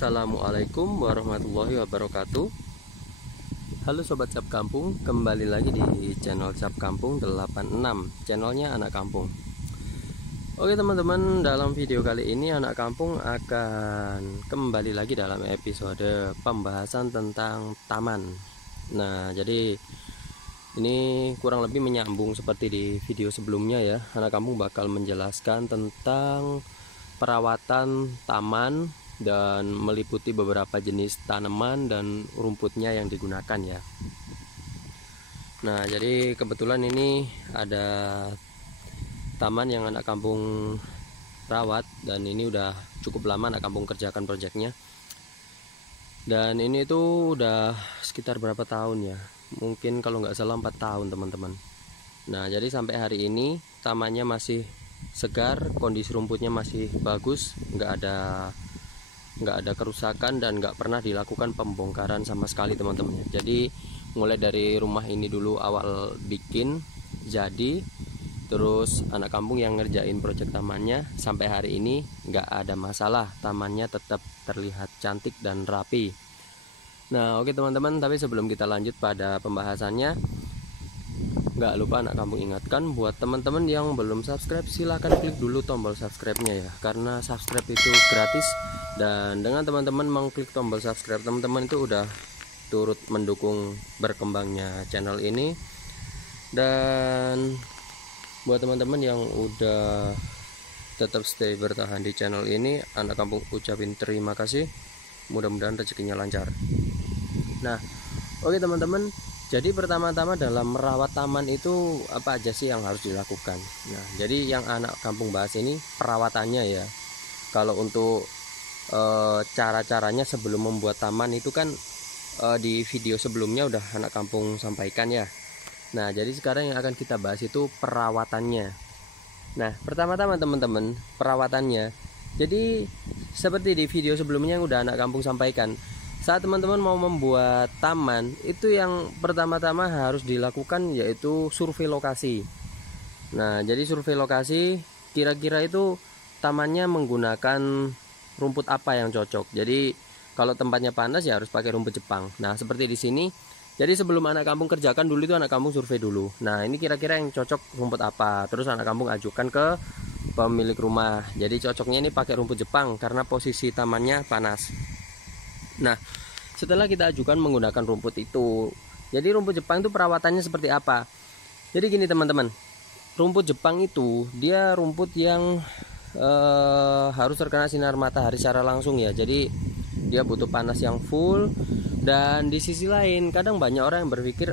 Assalamualaikum warahmatullahi wabarakatuh. Halo Sobat Cap Kampung, kembali lagi di channel Cap Kampung 86, channelnya Anak Kampung. Oke teman-teman, dalam video kali ini Anak Kampung akan kembali lagi dalam episode pembahasan tentang taman. Nah, jadi ini kurang lebih menyambung seperti di video sebelumnya ya. Anak Kampung bakal menjelaskan tentang perawatan taman dan meliputi beberapa jenis tanaman dan rumputnya yang digunakan ya. Nah, jadi kebetulan ini ada taman yang Anak Kampung rawat dan ini udah cukup lama Anak Kampung kerjakan proyeknya. Dan ini tuh udah sekitar berapa tahun ya? Mungkin kalau nggak salah 4 tahun teman-teman. Nah, jadi sampai hari ini tamannya masih segar, kondisi rumputnya masih bagus, nggak ada kerusakan dan nggak pernah dilakukan pembongkaran sama sekali teman-teman. Jadi mulai dari rumah ini dulu awal bikin jadi, terus Anak Kampung yang ngerjain proyek tamannya sampai hari ini nggak ada masalah, tamannya tetap terlihat cantik dan rapi. Nah oke teman-teman, tapi sebelum kita lanjut pada pembahasannya, nggak lupa Anak Kampung ingatkan buat teman-teman yang belum subscribe, silahkan klik dulu tombol subscribe-nya ya, karena subscribe itu gratis. Dan dengan teman-teman mengklik tombol subscribe, teman-teman itu udah turut mendukung berkembangnya channel ini. Dan buat teman-teman yang udah tetap stay bertahan di channel ini, Anak Kampung ucapin terima kasih, mudah-mudahan rezekinya lancar. Nah oke teman-teman, jadi pertama-tama dalam merawat taman itu apa aja sih yang harus dilakukan? Nah, jadi yang Anak Kampung bahas ini perawatannya ya. Kalau untuk cara-caranya sebelum membuat taman itu kan di video sebelumnya udah Anak Kampung sampaikan ya. Nah, jadi sekarang yang akan kita bahas itu perawatannya. Nah, pertama-tama teman-teman, perawatannya. Jadi seperti di video sebelumnya yang udah Anak Kampung sampaikan, saat teman-teman mau membuat taman, itu yang pertama-tama harus dilakukan yaitu survei lokasi. Nah, jadi survei lokasi kira-kira itu tamannya menggunakan rumput apa yang cocok. Jadi kalau tempatnya panas ya harus pakai rumput Jepang. Nah, seperti di sini. Jadi sebelum Anak Kampung kerjakan dulu itu Anak Kampung survei dulu. Nah, ini kira-kira yang cocok rumput apa. Terus Anak Kampung ajukan ke pemilik rumah. Jadi cocoknya ini pakai rumput Jepang karena posisi tamannya panas. Nah, setelah kita ajukan menggunakan rumput itu, jadi rumput Jepang itu perawatannya seperti apa? Jadi gini teman-teman, rumput Jepang itu dia rumput yang harus terkena sinar matahari secara langsung ya. Jadi dia butuh panas yang full. Dan di sisi lain kadang banyak orang yang berpikir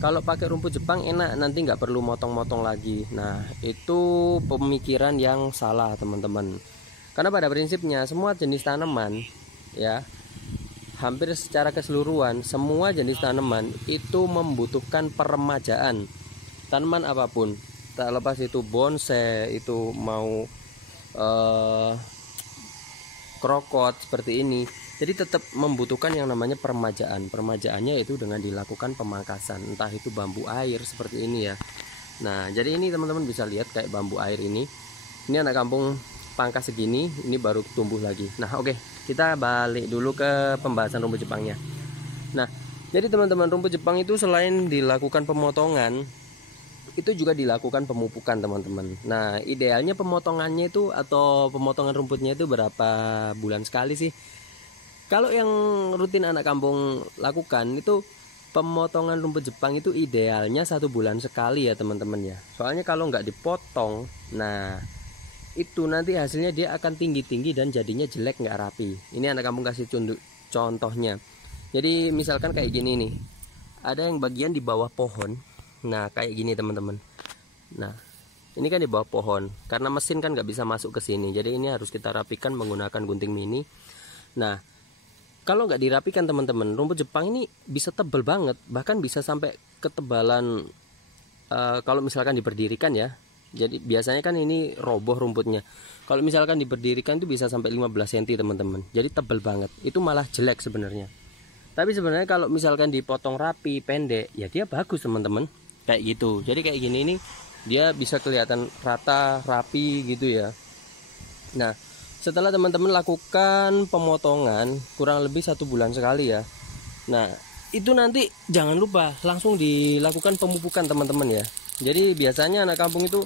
kalau pakai rumput Jepang enak, nanti nggak perlu motong-motong lagi. Nah, itu pemikiran yang salah teman-teman. Karena pada prinsipnya semua jenis tanaman ya, hampir secara keseluruhan semua jenis tanaman itu membutuhkan peremajaan. Tanaman apapun, tak lepas itu bonsai, itu mau krokot seperti ini, jadi tetap membutuhkan yang namanya peremajaan. Peremajaannya itu dengan dilakukan pemangkasan, entah itu bambu air seperti ini ya. Nah, jadi ini teman-teman bisa lihat kayak bambu air ini Anak Kampung pangkas segini, ini baru tumbuh lagi. Nah oke, kita balik dulu ke pembahasan rumput Jepangnya. Nah, jadi teman-teman, rumput Jepang itu selain dilakukan pemotongan, itu juga dilakukan pemupukan teman-teman. Nah, idealnya pemotongannya itu atau pemotongan rumputnya itu berapa bulan sekali sih? Kalau yang rutin Anak Kampung lakukan itu pemotongan rumput Jepang itu idealnya 1 bulan sekali ya teman-teman ya. Soalnya kalau nggak dipotong, nah itu nanti hasilnya dia akan tinggi-tinggi dan jadinya jelek, nggak rapi. Ini Anak Kampung kasih contohnya. Jadi misalkan kayak gini nih, ada yang bagian di bawah pohon. Nah kayak gini teman-teman. Nah ini kan di bawah pohon, karena mesin kan nggak bisa masuk ke sini. Jadi ini harus kita rapikan menggunakan gunting mini. Nah kalau nggak dirapikan teman-teman, rumput Jepang ini bisa tebal banget, bahkan bisa sampai ketebalan kalau misalkan diberdirikan ya. Jadi biasanya kan ini roboh rumputnya. Kalau misalkan diberdirikan itu bisa sampai 15 cm teman-teman. Jadi tebal banget. Itu malah jelek sebenarnya. Tapi sebenarnya kalau misalkan dipotong rapi, pendek, ya dia bagus teman-teman. Kayak gitu. Jadi kayak gini ini dia bisa kelihatan rata, rapi gitu ya. Nah, setelah teman-teman lakukan pemotongan kurang lebih 1 bulan sekali ya. Nah itu nanti jangan lupa langsung dilakukan pemupukan teman-teman ya. Jadi biasanya anak kampung itu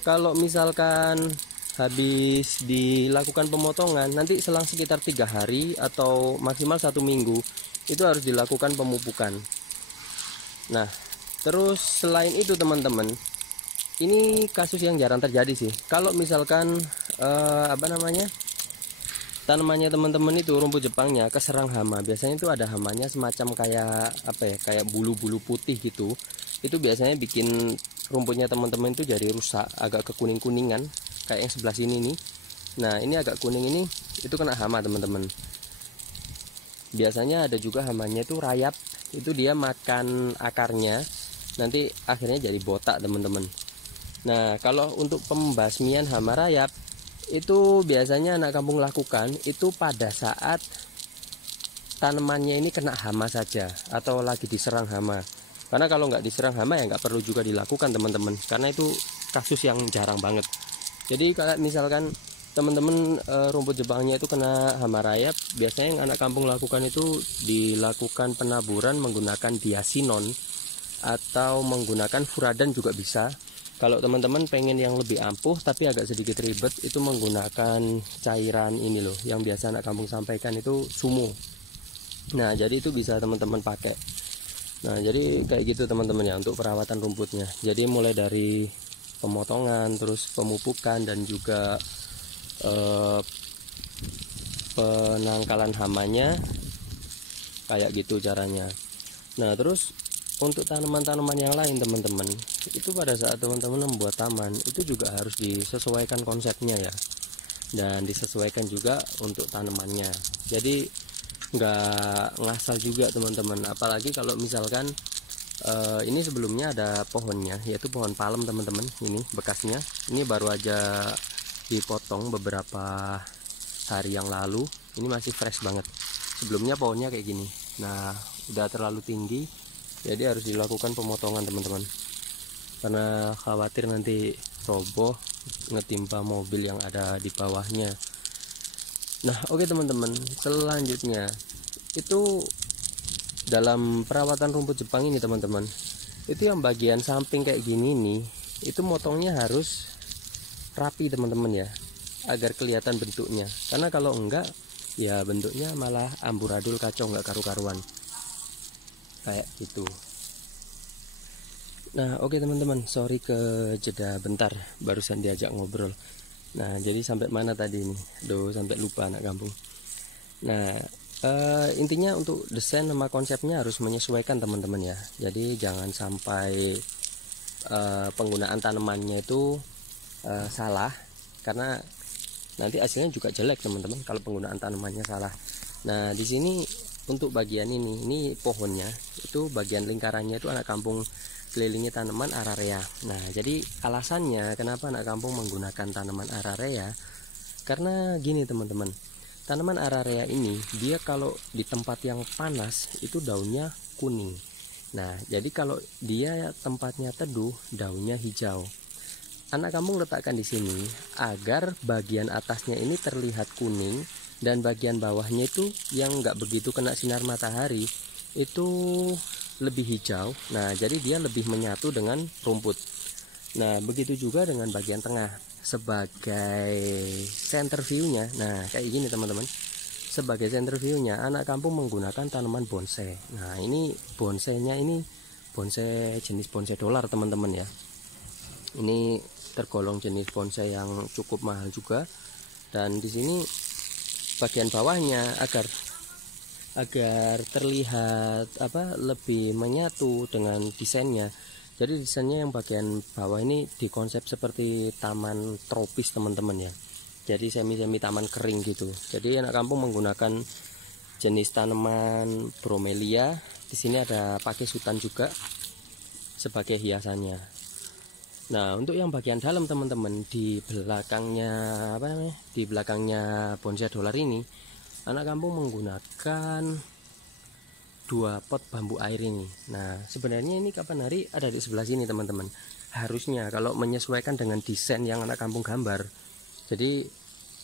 kalau misalkan habis dilakukan pemotongan, nanti selang sekitar 3 hari atau maksimal 1 minggu itu harus dilakukan pemupukan. Nah terus selain itu teman-teman, ini kasus yang jarang terjadi sih. Kalau misalkan tanamannya teman-teman itu rumput Jepangnya keserang hama, biasanya itu ada hamanya semacam kayak kayak bulu-bulu putih gitu. Itu biasanya bikin rumputnya teman-teman itu jadi rusak, agak kekuning-kuningan kayak yang sebelah sini nih. Nah ini agak kuning ini, itu kena hama teman-teman. Biasanya ada juga hamanya itu rayap, itu dia makan akarnya, nanti akhirnya jadi botak teman-teman. Nah kalau untuk pembasmian hama rayap itu biasanya anak kampung lakukan itu pada saat tanamannya ini kena hama saja atau lagi diserang hama. Karena kalau nggak diserang hama ya nggak perlu juga dilakukan teman-teman, karena itu kasus yang jarang banget. Jadi kalau misalkan teman-teman rumput Jepangnya itu kena hama rayap, biasanya yang anak kampung lakukan itu dilakukan penaburan menggunakan diasinon atau menggunakan furadan juga bisa. Kalau teman-teman pengen yang lebih ampuh tapi agak sedikit ribet, itu menggunakan cairan ini loh, yang biasa anak kampung sampaikan itu sumu. Nah jadi itu bisa teman-teman pakai. Nah jadi kayak gitu teman-teman ya untuk perawatan rumputnya. Jadi mulai dari pemotongan, terus pemupukan, dan juga penangkalan hamanya, kayak gitu caranya. Nah terus untuk tanaman-tanaman yang lain teman-teman, itu pada saat teman-teman membuat taman itu juga harus disesuaikan konsepnya ya, dan disesuaikan juga untuk tanamannya. Jadi nggak ngasal juga teman-teman, apalagi kalau misalkan ini sebelumnya ada pohonnya, yaitu pohon palem teman-teman. Ini bekasnya, ini baru aja dipotong beberapa hari yang lalu, ini masih fresh banget. Sebelumnya pohonnya kayak gini. Nah udah terlalu tinggi, jadi harus dilakukan pemotongan teman-teman, karena khawatir nanti roboh ngetimpa mobil yang ada di bawahnya. Nah oke teman-teman, selanjutnya itu dalam perawatan rumput Jepang ini teman-teman, itu yang bagian samping kayak gini nih, itu motongnya harus rapi teman-teman ya, agar kelihatan bentuknya. Karena kalau enggak ya bentuknya malah amburadul, kacau, nggak karu-karuan kayak gitu. Nah oke teman-teman, sorry ke jeda bentar, barusan diajak ngobrol. Nah jadi sampai mana tadi nih, sampai lupa anak kampung. Nah intinya untuk desain sama konsepnya harus menyesuaikan teman-teman ya. Jadi jangan sampai penggunaan tanamannya itu salah, karena nanti hasilnya juga jelek teman-teman kalau penggunaan tanamannya salah. Nah di sini untuk bagian ini pohonnya itu bagian lingkarannya itu anak kampung kelilingi tanaman ararea. Nah jadi alasannya kenapa anak kampung menggunakan tanaman ararea, karena gini teman-teman, tanaman ararea ini dia kalau di tempat yang panas itu daunnya kuning. Nah jadi kalau dia tempatnya teduh daunnya hijau. Anak kampung letakkan di sini agar bagian atasnya ini terlihat kuning dan bagian bawahnya itu yang nggak begitu kena sinar matahari itu lebih hijau. Nah jadi dia lebih menyatu dengan rumput. Nah begitu juga dengan bagian tengah sebagai center view-nya. Nah kayak gini teman-teman, sebagai center view-nya anak kampung menggunakan tanaman bonsai. Nah ini bonsainya ini bonsai jenis bonsai dolar teman-teman ya. Ini tergolong jenis bonsai yang cukup mahal juga. Dan di sini bagian bawahnya agar terlihat lebih menyatu dengan desainnya. Jadi desainnya yang bagian bawah ini dikonsep seperti taman tropis teman-teman ya. Jadi semi taman kering gitu. Jadi anak kampung menggunakan jenis tanaman bromelia. Di sini ada pakis hutan juga sebagai hiasannya. Nah untuk yang bagian dalam teman-teman, di belakangnya bonsai dolar ini, anak kampung menggunakan 2 pot bambu air ini. Nah sebenarnya ini kapan hari ada di sebelah sini teman-teman. Harusnya kalau menyesuaikan dengan desain yang anak kampung gambar, jadi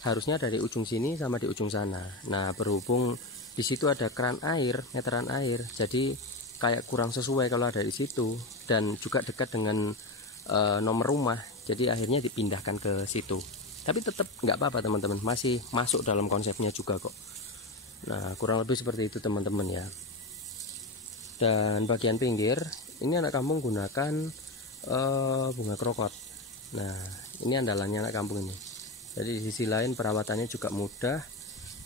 harusnya dari ujung sini sama di ujung sana. Nah, berhubung di situ ada keran air, meteran air, jadi kayak kurang sesuai kalau ada di situ, dan juga dekat dengan nomor rumah, jadi akhirnya dipindahkan ke situ. Tapi tetap nggak apa-apa teman-teman, masih masuk dalam konsepnya juga kok. Nah, kurang lebih seperti itu teman-teman ya. Dan bagian pinggir ini anak kampung gunakan bunga krokot. Nah, ini andalannya anak kampung ini. Jadi di sisi lain perawatannya juga mudah,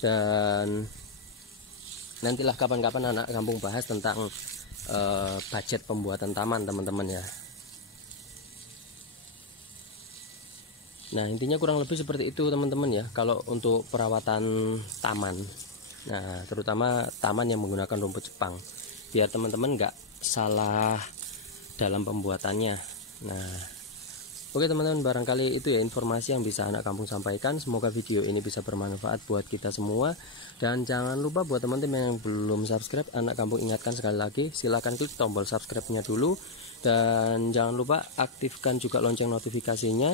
dan nantilah kapan-kapan anak kampung bahas tentang budget pembuatan taman teman-teman ya. Nah, intinya kurang lebih seperti itu teman-teman ya kalau untuk perawatan taman. Nah, terutama taman yang menggunakan rumput Jepang, biar teman-teman nggak salah dalam pembuatannya. Nah, oke teman-teman, barangkali itu ya informasi yang bisa anak kampung sampaikan. Semoga video ini bisa bermanfaat buat kita semua. Dan jangan lupa buat teman-teman yang belum subscribe, anak kampung ingatkan sekali lagi, silahkan klik tombol subscribe-nya dulu. Dan jangan lupa aktifkan juga lonceng notifikasinya,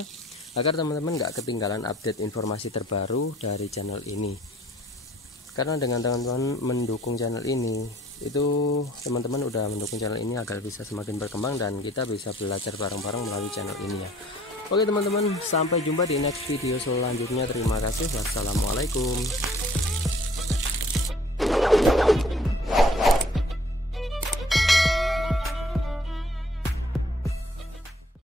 agar teman-teman nggak ketinggalan update informasi terbaru dari channel ini. Karena dengan teman-teman mendukung channel ini, itu teman-teman udah mendukung channel ini agar bisa semakin berkembang dan kita bisa belajar bareng-bareng melalui channel ini ya. Oke teman-teman, sampai jumpa di next video selanjutnya. Terima kasih, wassalamualaikum.